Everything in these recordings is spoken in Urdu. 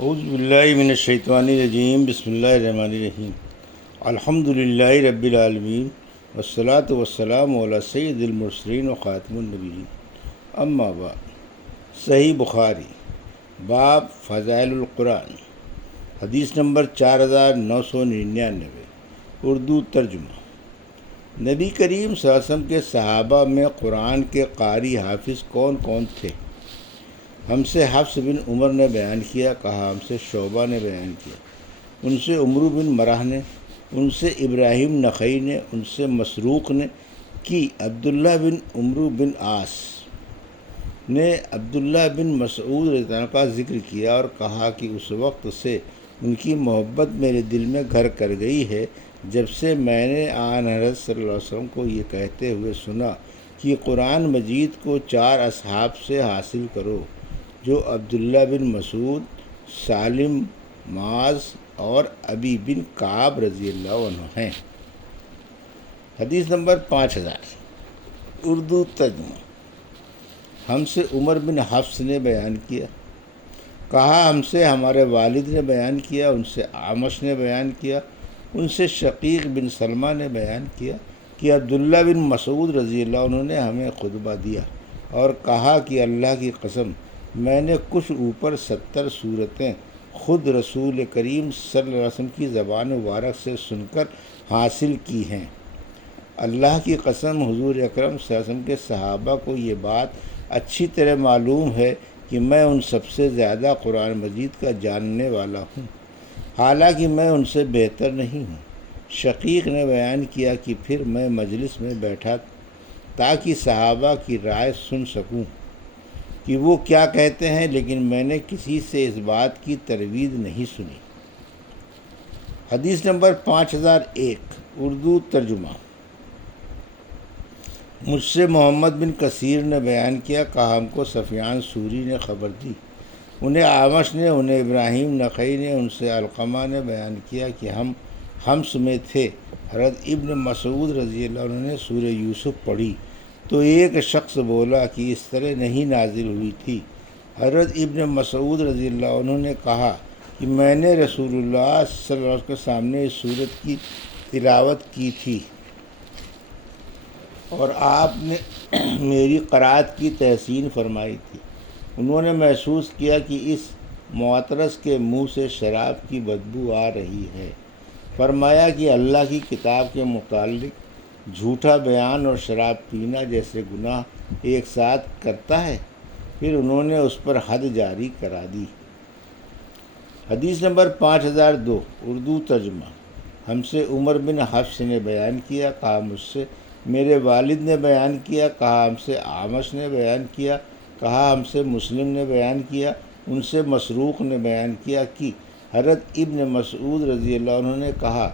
اعوذ باللہ من الشیطان الرجیم بسم اللہ الرحمن الرحیم الحمد للہ رب العالمین والصلاة والسلام علی سید المرسلین و خاتم النبیین اما بعد۔ صحیح بخاری باب فضائل القرآن، حدیث نمبر 4999، اردو ترجمہ۔ نبی کریم صلی اللہ علیہ وسلم کے صحابہ میں قرآن کے قاری حافظ کون کون تھے؟ ہم سے حفص بن عمر نے بیان کیا، کہا ہم سے شعبہ نے بیان کیا، ان سے عمرو بن مرہ نے، ان سے ابراہیم نخعی نے، ان سے مسروق نے کی عبداللہ بن عمرو بن عاص نے عبداللہ بن مسعود رضی اللہ عنہ کا ذکر کیا اور کہا کہ اس وقت سے ان کی محبت میرے دل میں گھر کر گئی ہے جب سے میں نے آن حضرت صلی اللہ علیہ وسلم کو یہ کہتے ہوئے سنا کہ قرآن مجید کو 4 اصحاب سے حاصل کرو، جو عبداللہ بن مسعود، سالم، معاذ اور ابی بن کعب رضی اللہ عنہ ہیں۔ حدیث نمبر 5000، اردو ترجمہ۔ ہم سے عمر بن حفص نے بیان کیا، کہا ہم سے ہمارے والد نے بیان کیا، ان سے اعمش نے بیان کیا، ان سے شقیق بن سلمہ نے بیان کیا کہ عبداللہ بن مسعود رضی اللہ عنہ نے ہمیں خطبہ دیا اور کہا کہ اللہ کی قسم میں نے کچھ اوپر 70 صورتیں خود رسول کریم صلی اللہ علیہ وسلم کی زبان مبارک سے سن کر حاصل کی ہیں۔ اللہ کی قسم حضور اکرم صلی اللہ علیہ وسلم کے صحابہ کو یہ بات اچھی طرح معلوم ہے کہ میں ان سب سے زیادہ قرآن مجید کا جاننے والا ہوں، حالانکہ میں ان سے بہتر نہیں ہوں۔ شقیق نے بیان کیا کہ پھر میں مجلس میں بیٹھا تاکہ صحابہ کی رائے سن سکوں کہ وہ کیا کہتے ہیں، لیکن میں نے کسی سے اس بات کی ترویج نہیں سنی۔ حدیث نمبر 5001، اردو ترجمہ۔ مجھ سے محمد بن کثیر نے بیان کیا، کہا ہم کو سفیان ثوری نے خبر دی، انہیں اعمش نے، انہیں ابراہیم نخعی نے، ان سے علقمہ نے بیان کیا کہ ہم حمص میں تھے، حضرت ابن مسعود رضی اللہ عنہ نے سورہ یوسف پڑھی تو ایک شخص بولا کہ اس طرح نہیں نازل ہوئی تھی۔ حضرت ابن مسعود رضی اللہ عنہ نے کہا کہ میں نے رسول اللہ صلی اللہ علیہ وسلم کے سامنے اس سورت کی تلاوت کی تھی اور آپ نے میری قرأت کی تحسین فرمائی تھی۔ انہوں نے محسوس کیا کہ اس معترض کے منہ سے شراب کی بدبو آ رہی ہے۔ فرمایا کہ اللہ کی کتاب کے متعلق جھوٹا بیان اور شراب پینا جیسے گناہ ایک ساتھ کرتا ہے؟ پھر انہوں نے اس پر حد جاری کرا دی۔ حدیث نمبر 5002، اردو ترجمہ۔ ہم سے عمر بن حفص نے بیان کیا، کہا مجھ سے میرے والد نے بیان کیا، کہا ہم سے اعمش نے بیان کیا، کہا ہم سے مسلم نے بیان کیا، ان سے مسروق نے بیان کیا کہ حضرت ابن مسعود رضی اللہ عنہ نے کہا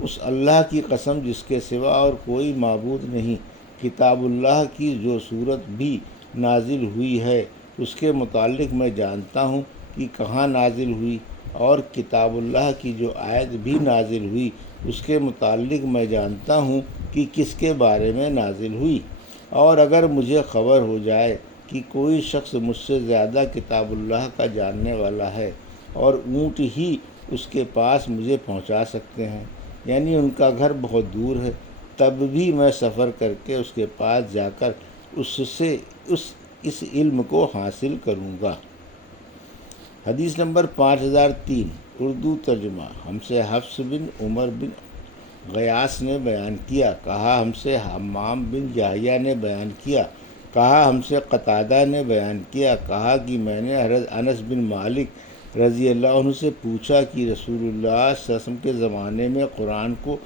اس اللہ کی قسم جس کے سوا اور کوئی معبود نہیں، کتاب اللہ کی جو صورت بھی نازل ہوئی ہے اس کے متعلق میں جانتا ہوں کہ کہاں نازل ہوئی، اور کتاب اللہ کی جو آیت بھی نازل ہوئی اس کے متعلق میں جانتا ہوں کہ کس کے بارے میں نازل ہوئی، اور اگر مجھے خبر ہو جائے کہ کوئی شخص مجھ سے زیادہ کتاب اللہ کا جاننے والا ہے اور اونٹ ہی اس کے پاس مجھے پہنچا سکتے ہیں، یعنی ان کا گھر بہت دور ہے، تب بھی میں سفر کر کے اس کے پاس جا کر اس سے اس علم کو حاصل کروں گا۔ حدیث نمبر 5003، اردو ترجمہ۔ ہم سے حفص بن عمر بن غیاث نے بیان کیا، کہا ہم سے حمام بن یحییٰ نے بیان کیا، کہا ہم سے قتادہ نے بیان کیا، کہا کہ میں نے حضرت انس بن مالک رضی اللہ عنہ سے پوچھا کہ رسول اللہ صلی اللہ علیہ وسلم کے زمانے میں قرآن کو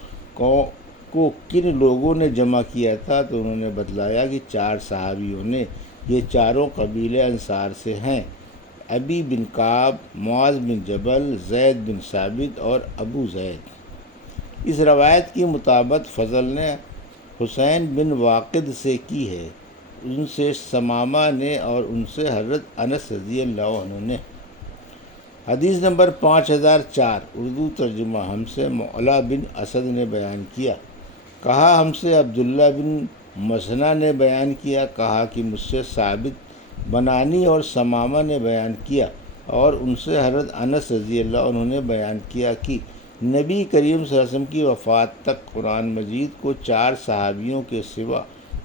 کن لوگوں نے جمع کیا تھا، تو انہوں نے بتلایا کہ 4 صحابیوں نے، یہ چاروں قبیلے انصار سے ہیں، ابی بن کعب، معاذ بن جبل، زید بن ثابت اور ابو زید۔ اس روایت کی مطابقت فضل نے حسین بن واقد سے کی ہے، ان سے ثمامہ نے اور ان سے حضرت انس رضی اللہ عنہ نے۔ حدیث نمبر 5004، اردو ترجمہ۔ ہم سے معلا بن اسد نے بیان کیا، کہا ہم سے عبداللہ بن مسنہ نے بیان کیا، کہا کہ مجھ سے ثابت بنانی اور ثمامہ نے بیان کیا، اور ان سے حضرت انس رضی اللہ عنہ نے بیان کیا کہ نبی کریم صلی اللہ علیہ وسلم کی وفات تک قرآن مجید کو 4 صحابیوں کے سوا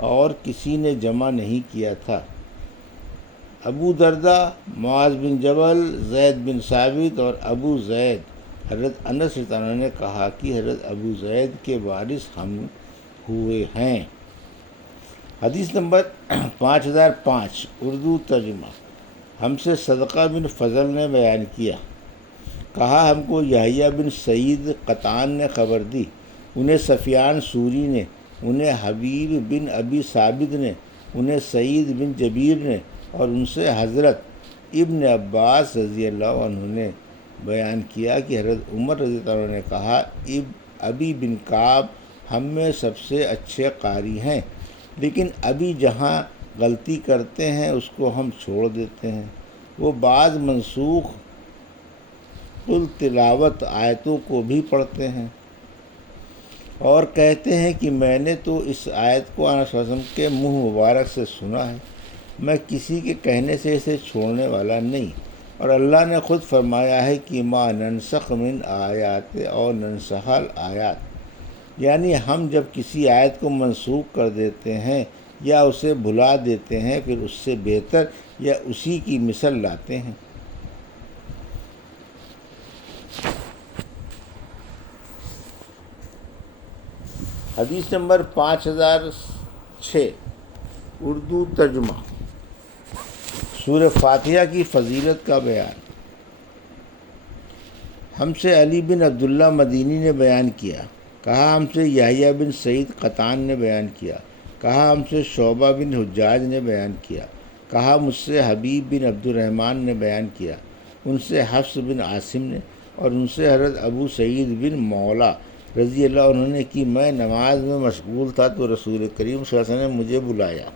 اور کسی نے جمع نہیں کیا تھا۔ ابو دردہ، معاذ بن جبل، زید بن ثابت اور ابو زید۔ حضرت انس رضی اللہ عنہ نے کہا کہ حضرت ابو زید کے وارث ہم ہوئے ہیں۔ حدیث نمبر 5005 اردو ترجمہ۔ ہم سے صدقہ بن فضل نے بیان کیا، کہا ہم کو یحییٰ بن سعید قطان نے خبر دی، انہیں سفیان سوری نے، انہیں حبیب بن ابی ثابت نے، انہیں سعید بن جبیر نے، اور ان سے حضرت ابن عباس رضی اللہ عنہ نے بیان کیا کہ حضرت عمر رضی اللہ عنہ نے کہا ابی بن کعب ہم میں سب سے اچھے قاری ہیں، لیکن ابھی جہاں غلطی کرتے ہیں اس کو ہم چھوڑ دیتے ہیں۔ وہ بعض منسوخ تلاوت آیتوں کو بھی پڑھتے ہیں اور کہتے ہیں کہ میں نے تو اس آیت کو آن صلی اللہ علیہ وسلم کے منہ مبارک سے سنا ہے، میں کسی کے کہنے سے اسے چھوڑنے والا نہیں، اور اللہ نے خود فرمایا ہے کہ ما ننسخ من آیات اور ننسخ الآیات، یعنی ہم جب کسی آیت کو منسوخ کر دیتے ہیں یا اسے بھلا دیتے ہیں پھر اس سے بہتر یا اسی کی مثل لاتے ہیں۔ حدیث نمبر 5006 اردو ترجمہ۔ سورہ فاتحہ کی فضیلت کا بیان۔ ہم سے علی بن عبداللہ مدینی نے بیان کیا، کہا ہم سے یحییٰ بن سعید قطان نے بیان کیا، کہا ہم سے شعبہ بن حجاج نے بیان کیا، کہا مجھ سے حبیب بن عبد الرحمن نے بیان کیا، ان سے حفص بن عاصم نے، اور ان سے حضرت ابو سعید بن مولا رضی اللہ عنہ نے کہ میں نماز میں مشغول تھا تو رسول کریم صلی اللہ علیہ وسلم نے مجھے بلایا،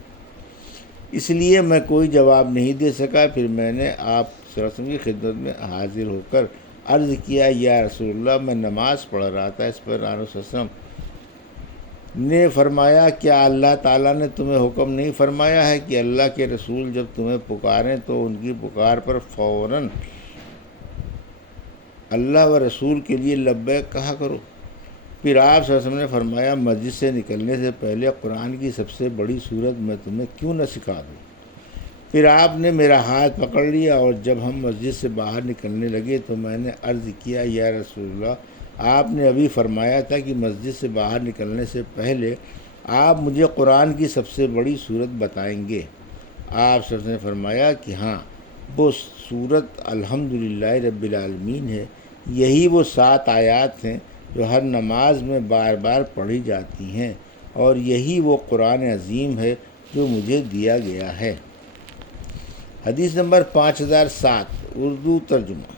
اس لیے میں کوئی جواب نہیں دے سکا، پھر میں نے آپ صلی اللہ علیہ وسلم کی خدمت میں حاضر ہو کر عرض کیا یا رسول اللہ میں نماز پڑھ رہا تھا۔ اس پر آپ صلی اللہ علیہ وسلم نے فرمایا کیا اللہ تعالیٰ نے تمہیں حکم نہیں فرمایا ہے کہ اللہ کے رسول جب تمہیں پکاریں تو ان کی پکار پر فوراً اللہ و رسول کے لیے لبیک کہا کرو۔ پھر آپ صلی اللہ علیہ وسلم نے فرمایا مسجد سے نکلنے سے پہلے قرآن کی سب سے بڑی سورت میں تمہیں کیوں نہ سکھا دوں۔ پھر آپ نے میرا ہاتھ پکڑ لیا اور جب ہم مسجد سے باہر نکلنے لگے تو میں نے عرض کیا یا رسول اللہ آپ نے ابھی فرمایا تھا کہ مسجد سے باہر نکلنے سے پہلے آپ مجھے قرآن کی سب سے بڑی سورت بتائیں گے۔ آپ صلی اللہ علیہ وسلم نے فرمایا کہ ہاں وہ سورت الحمدللہ رب العالمین ہے، یہی وہ 7 آیات ہیں جو ہر نماز میں بار بار پڑھی جاتی ہیں، اور یہی وہ قرآن عظیم ہے جو مجھے دیا گیا ہے۔ حدیث نمبر 5007 اردو ترجمہ۔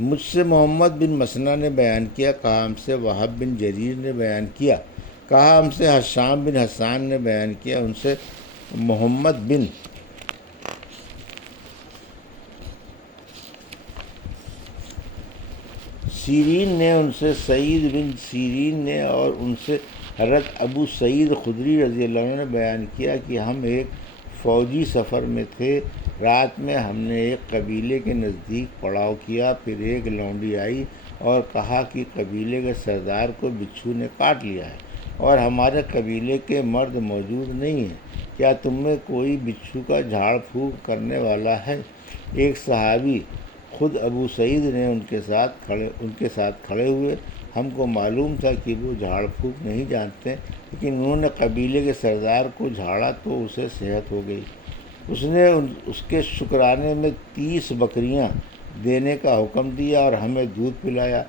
مجھ سے محمد بن مسنہ نے بیان کیا، کہا ہم سے وہب بن جریر نے بیان کیا، کہا ہم سے حشام بن حسان نے بیان کیا، ان سے محمد بن سیرین نے، ان سے سعید بن سیرین نے، اور ان سے حضرت ابو سعید خدری رضی اللہ عنہ نے بیان کیا کہ ہم ایک فوجی سفر میں تھے، رات میں ہم نے ایک قبیلے کے نزدیک پڑاؤ کیا، پھر ایک لونڈی آئی اور کہا کہ قبیلے کے سردار کو بچھو نے کاٹ لیا ہے اور ہمارے قبیلے کے مرد موجود نہیں ہیں، کیا تم میں کوئی بچھو کا جھاڑ پھونک کرنے والا ہے؟ ایک صحابی خود ابو سعید نے ان کے ساتھ کھڑے ہوئے، ہم کو معلوم تھا کہ وہ جھاڑ پھونک نہیں جانتے، لیکن انہوں نے قبیلے کے سردار کو جھاڑا تو اسے صحت ہو گئی۔ اس نے اس کے شکرانے میں 30 بکریاں دینے کا حکم دیا اور ہمیں دودھ پلایا۔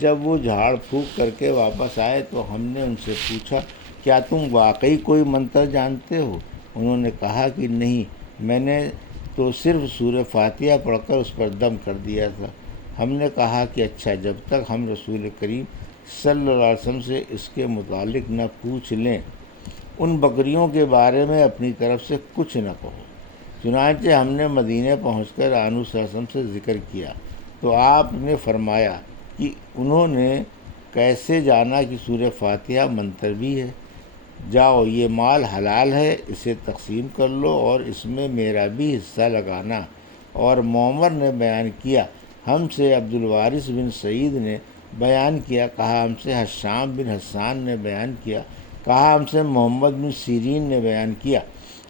جب وہ جھاڑ پھونک کر کے واپس آئے تو ہم نے ان سے پوچھا کیا تم واقعی کوئی منتر جانتے ہو؟ انہوں نے کہا کہ نہیں، میں نے تو صرف سورہ فاتحہ پڑھ کر اس پر دم کر دیا تھا۔ ہم نے کہا کہ اچھا، جب تک ہم رسول کریم صلی اللہ علیہ وسلم سے اس کے متعلق نہ پوچھ لیں، ان بکریوں کے بارے میں اپنی طرف سے کچھ نہ کہو۔ چنانچہ ہم نے مدینہ پہنچ کر آنو صلی اللہ علیہ وسلم سے ذکر کیا تو آپ نے فرمایا کہ انہوں نے کیسے جانا کہ سورہ فاتحہ منتر بھی ہے؟ جاؤ، یہ مال حلال ہے، اسے تقسیم کر لو اور اس میں میرا بھی حصہ لگانا، اور معمر نے بیان کیا ہم سے عبدالوارث بن سعید نے بیان کیا، کہا ہم سے حشام بن حسان نے بیان کیا، کہا ہم سے محمد بن سیرین نے بیان کیا،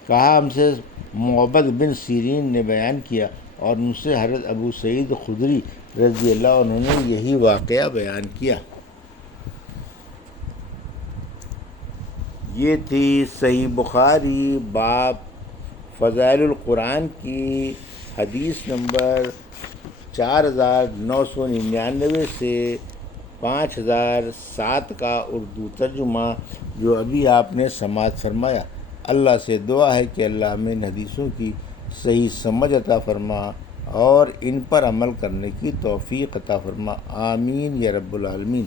کہا ہم سے معبد بن سیرین نے بیان کیا، اور ان سے حضرت ابو سعید خدری رضی اللہ عنہ نے یہی واقعہ بیان کیا۔ یہ تھی صحیح بخاری باب فضائل القرآن کی حدیث نمبر 4999 سے 5007 کا اردو ترجمہ، جو ابھی آپ نے سماعت فرمایا۔ اللہ سے دعا ہے کہ اللہ ہمیں ان حدیثوں کی صحیح سمجھ عطا فرما اور ان پر عمل کرنے کی توفیق عطا فرما، آمین یا رب العالمین۔